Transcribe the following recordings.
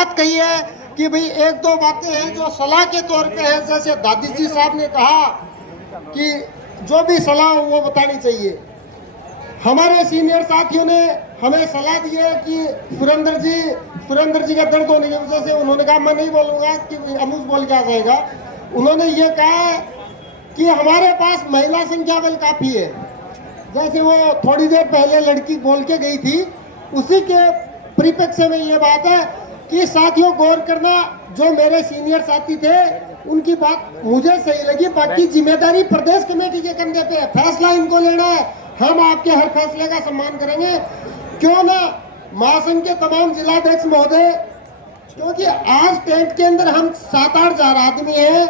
बात कही है कि भाई एक दो बातें हैं जो सलाह के तौर पे है, जैसे दादी जी साहब ने कहा कि जो भी सलाह हो वो बतानी चाहिए। हमारे सीनियर साथियों ने हमें सलाह दी है कि सुरेंद्र जी का दर्द होने की वजह से उन्होंने कहा मैं नहीं बोलूँगा कि अनुज बोल के आ जाएगा। उन्होंने ये कहा है कि हमारे पास महिला संख्या बल काफ़ी है। जैसे वो थोड़ी देर पहले लड़की बोल के गई थी, उसी के परिप्रेक्ष्य में ये बात है कि साथियों गौर करना, जो मेरे सीनियर साथी थे उनकी बात मुझे सही लगी। बाकी जिम्मेदारी प्रदेश कमेटी के कंधे पे है, फैसला इनको लेना है। हम आपके हर फैसले का सम्मान करेंगे। क्यों ना महासंघ के तमाम जिलाध्यक्ष महोदय, क्योंकि आज टेंट के अंदर हम 7-8 हजार आदमी हैं,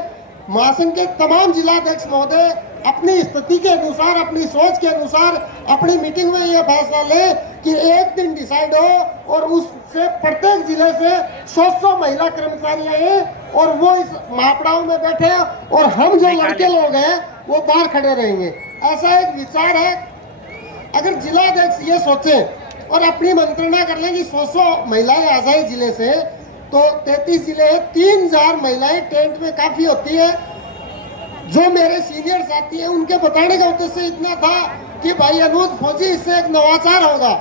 महासंघ के तमाम जिलाध्यक्ष महोदय अपनी स्थिति के अनुसार, अपनी सोच के अनुसार अपनी मीटिंग में यह फैसला ले कि एक दिन डिसाइड हो और उससे प्रत्येक जिले से 100 महिला कर्मचारी आए और वो इस महापड़ाव में बैठे और हम जो लड़के लोग हैं वो बाहर खड़े रहेंगे। ऐसा एक विचार है। अगर जिलाध्यक्ष ये सोचे और अपनी मंत्रणा कर लें कि 100 महिलाएं आ जाए जिले से, तो 33 जिले हैं, 3000 महिलाएं टेंट में काफी होती है। जो मेरे सीनियर साथी हैं उनके बताने का उद्देश्य इतना था कि भाई अनुज फौजी, इससे एक नवाचार होगा,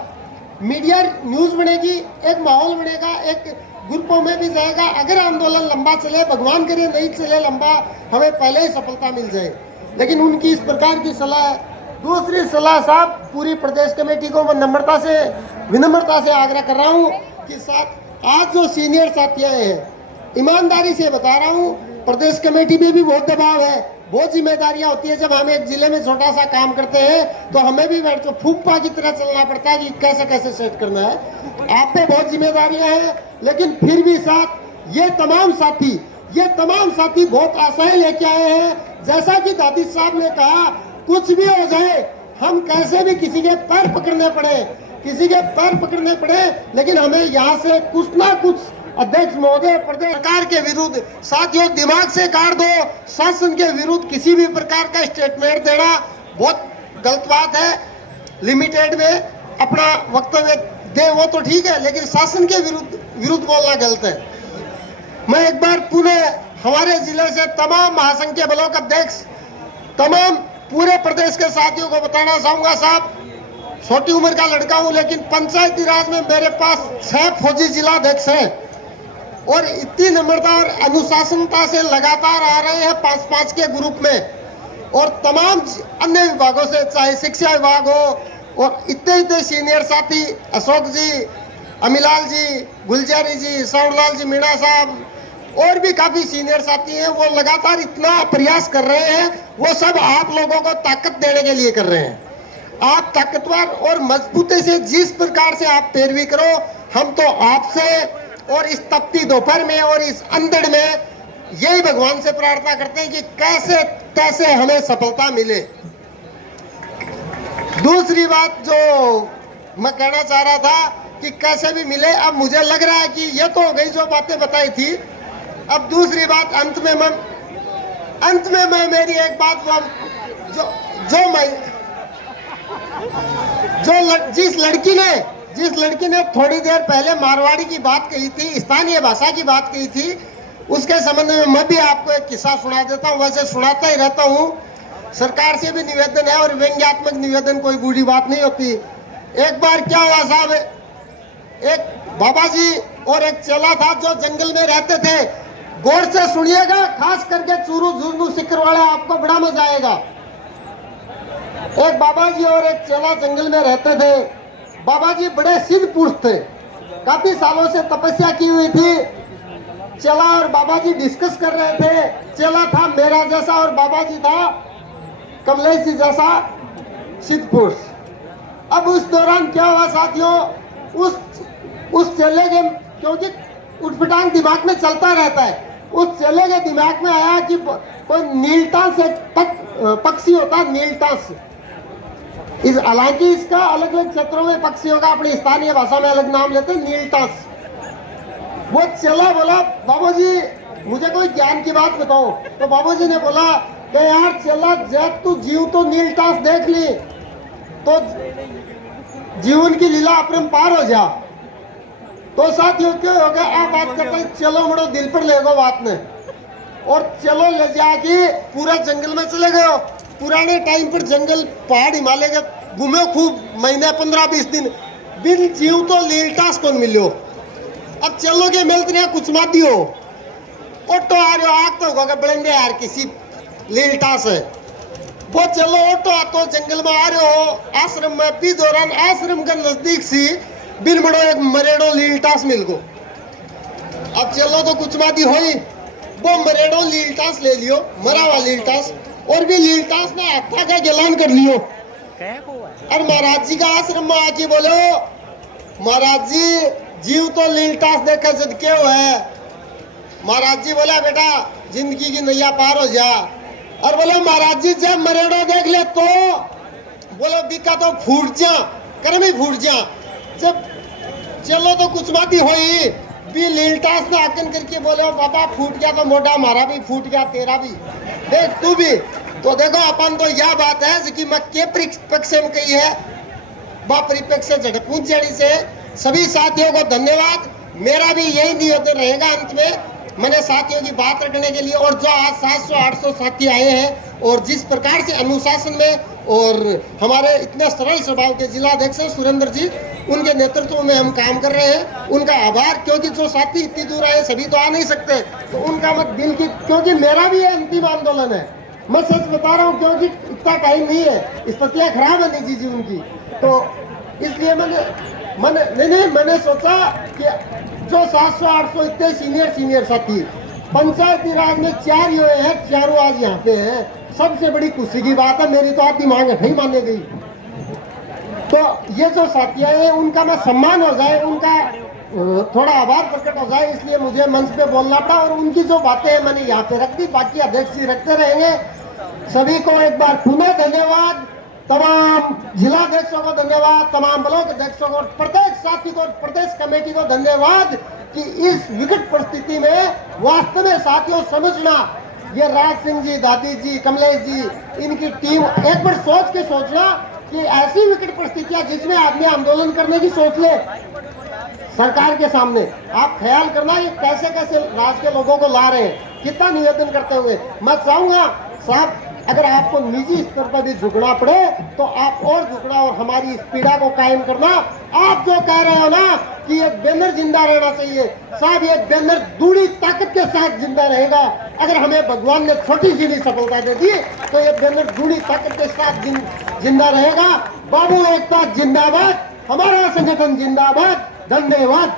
मीडिया न्यूज बनेगी, एक माहौल बनेगा, एक ग्रुपों में भी जाएगा। अगर आंदोलन लंबा चले, भगवान करे नहीं चले लंबा, हमें पहले ही सफलता मिल जाए। लेकिन उनकी इस प्रकार की सलाह है। दूसरी सलाह साहब, पूरी प्रदेश कमेटी को मैं विनम्रता से आग्रह कर रहा हूँ कि साथ आज जो सीनियर साथी आए हैं, ईमानदारी से बता रहा हूँ, प्रदेश कमेटी में भी बहुत दबाव है, बहुत जिम्मेदारियां होती है। जब हम एक जिले में छोटा सा काम करते हैं तो हमें भी बैठ फूफा की तरह चलना पड़ता है कि कैसे कैसे सेट करना है। आप पे बहुत जिम्मेदारियां हैं, लेकिन फिर भी साथ ये तमाम साथी बहुत आशाएं लेके आए हैं। जैसा कि दादी साहब ने कहा, कुछ भी हो जाए, हम कैसे भी किसी के पैर पकड़ने पड़े, लेकिन हमें यहाँ से कुछ ना कुछ अध्यक्ष महोदय, प्रदेश सरकार के विरुद्ध, साथियों दिमाग से काट दो, शासन के विरुद्ध किसी भी प्रकार का स्टेटमेंट देना बहुत गलत बात है। लिमिटेड में अपना वक्तव्य दे वो तो ठीक है, लेकिन शासन के विरुद्ध बोलना गलत है। मैं एक बार पुनः हमारे जिले से तमाम महासंघ के ब्लॉक अध्यक्ष, तमाम पूरे प्रदेश के साथियों को बताना चाहूंगा, साहब छोटी उम्र का लड़का हूं, लेकिन पंचायती राज में मेरे पास 6 फौजी जिलाध्यक्ष हैं और इतनी नम्रता और अनुशासनता से लगातार आ रहे हैं 5-5 के ग्रुप में, और तमाम अन्य विभागों से, चाहे शिक्षा विभाग हो, और इतने सीनियर साथी अशोक जी, अमिलाल जी, गुलजारी जी, सावरलाल जी, मीणा साहब और भी काफी सीनियर साथी हैं, वो लगातार इतना प्रयास कर रहे हैं। वो सब आप लोगों को ताकत देने के लिए कर रहे हैं। आप ताकतवर और मजबूती से जिस प्रकार से आप पैरवी करो, हम तो आपसे और इस तपती दोपहर में और इस अंधड़ में यही भगवान से प्रार्थना करते हैं कि कैसे कैसे हमें सफलता मिले। दूसरी बात जो मैं कहना चाह रहा था कि कैसे भी मिले, अब मुझे लग रहा है कि ये तो हो गई जो बातें बताई थी। अब दूसरी बात, अंत में मैं मेरी एक बात, जिस लड़की ने थोड़ी देर पहले मारवाड़ी की बात कही थी, स्थानीय भाषा की बात कही थी, उसके संबंध में मैं भी आपको एक किस्सा सुना देता हूँ। वैसे सुनाता ही रहता हूँ, सरकार से भी निवेदन है और व्यंग्यात्मक निवेदन कोई बुरी बात नहीं होती। एक बार क्या हुआ साहब, एक बाबा जी और एक चेला था जो जंगल में रहते थे। गौर से सुनिएगा, खास करके चूरू झुंझुनू सिक्कर वाले, आपको बड़ा मजा आएगा। एक बाबा जी और एक चेला जंगल में रहते थे। बाबा जी बड़े सिद्ध पुरुष थे, काफी सालों से तपस्या की हुई थी। चेला और बाबा जी डिस्कस कर रहे थे। चेला था मेरा जैसा और बाबा जी था कमलेश जी जैसा सिद्ध पुरुष। अब उस दौरान क्या हुआ साथियों, उस चेले के, क्योंकि उठपटांग दिमाग में चलता रहता है, उस चेले के दिमाग में आया कि कोई नीलटास एक पक्षी होता है, नीलटास। हालांकि इसका अलग अलग क्षेत्रों में पक्षियों का अपनी स्थानीय भाषा में अलग नाम लेते हैं, नीलटास। वो चेला बोला, बाबूजी मुझे कोई ज्ञान की बात बताओ। तो बाबूजी ने बोला कि यार चेला, जब तू जीव तो नीलटास देख ली तो जीवन की लीला अपरंपार हो जा। तो साथियों क्यों हो गया आप बात करते हैं, चलो मड़ो दिल पर ले गो बात ने, और चलो ले जाके पूरा जंगल में चले गए हो। पुराने टाइम पर जंगल पहाड़ हिमालय के घूमे खूब, महीने 15-20 दिन बिन जीव तो लीलटास कौन मिलो। अब चलोगे मिलते नहीं कुछ मत दियो, ऑटो आ रहे हो आग तो होगा बड़ेंगे यार किसी लीलटास है वो, चलो ऑटो आतो जंगल में आ रहे हो आश्रम में भी दौरान आश्रम के नजदीक सी बिन बड़ो एक मरेडो लीलटास मिल गो। अब चलो तो कुछ बात ही हुई, वो मरेडो लीलटास ले लियो, मरा हुआ लीलटास, और भी लीलटास ने हत्या का गलान कर लियो। और महाराज जी का आश्रम में आके बोलो महाराज जी जीव तो लीलटास देखा जद क्यों है। महाराज जी बोला बेटा जिंदगी की नैया पार हो जा। और बोलो महाराज जी जब मरेडो देख ले तो बोलो बिका तो फूट जा, कर्म ही फूट जा। जब चलो तो कुछ बात ही हुई, भी लीलटास ने आकन करके बोले बाबा फूट गया तो मोटा हमारा भी फूट गया तेरा भी देख तू भी। तो देखो अपन तो यह बात है कि मैं के परिप्रेक्ष में कही है, वह परिप्रेक्ष झटकूंच जड़ी से सभी साथियों को धन्यवाद। मेरा भी यही निवेदन रहेगा अंत में मैंने साथियों की बात रखने के लिए, और जो आज 700-800 साथी आए हैं और जिस प्रकार से अनुशासन में और हमारे इतने सरल स्वभाव के जिला अध्यक्ष सुरेंद्र जी उनके नेतृत्व में हम काम कर रहे हैं, उनका आभार। क्योंकि जो साथी इतनी दूर आए सभी तो आ नहीं सकते, तो उनका मत दिल की, क्योंकि मेरा भी ये अंतिम आंदोलन है, मैं सच बता रहा हूँ, क्योंकि इतना टाइम नहीं है, स्थितियाँ खराब है निजी जीवन की, तो इसलिए मैंने सोचा कि जो 700-800 इतने सीनियर साथी पंचायती राज में 4 हुए हैं, चारों आज यहाँ पे हैं, सबसे बड़ी खुशी की बात है। मेरी तो आधी मांग नहीं माने गई, तो ये जो साथियां हैं उनका मैं सम्मान हो जाए, उनका थोड़ा आभार प्रकट हो जाए, इसलिए मुझे मंच पे बोलना पड़ा। और उनकी जो बातें हैं मैंने यहाँ पे रख दी, बाकी अध्यक्ष जी रखते रहेंगे। सभी को एक बार पुनः धन्यवाद, तमाम जिलाध्यक्षों को धन्यवाद, तमाम ब्लॉक अध्यक्षों को, प्रत्येक साथी को, प्रदेश कमेटी को धन्यवाद कि इस विकट परिस्थिति में वास्तव में साथियों समझना, ये राज सिंह जी, दादी जी, कमलेश जी, इनकी टीम एक बार सोच के सोचना कि ऐसी विकट परिस्थितियां जिसमें आदमी आंदोलन करने की सोच ले सरकार के सामने, आप ख्याल करना ये कैसे कैसे राज्य के लोगों को ला रहे हैं, कितना निवेदन करते हुए। मैं चाहूंगा साहब अगर आपको निजी स्तर पर भी झुकना पड़े तो आप और झुकना और हमारी इस पीड़ा को कायम करना। आप जो कह रहे हो ना कि ये बैनर जिंदा रहना चाहिए, साहब ये बैनर दूरी ताकत के साथ जिंदा रहेगा। अगर हमें भगवान ने छोटी सी भी सफलता दे दी तो ये बैनर दूरी ताकत के साथ जिंदा रहेगा। बाबू एकता जिंदाबाद, हमारा संगठन जिंदाबाद। धन्यवाद।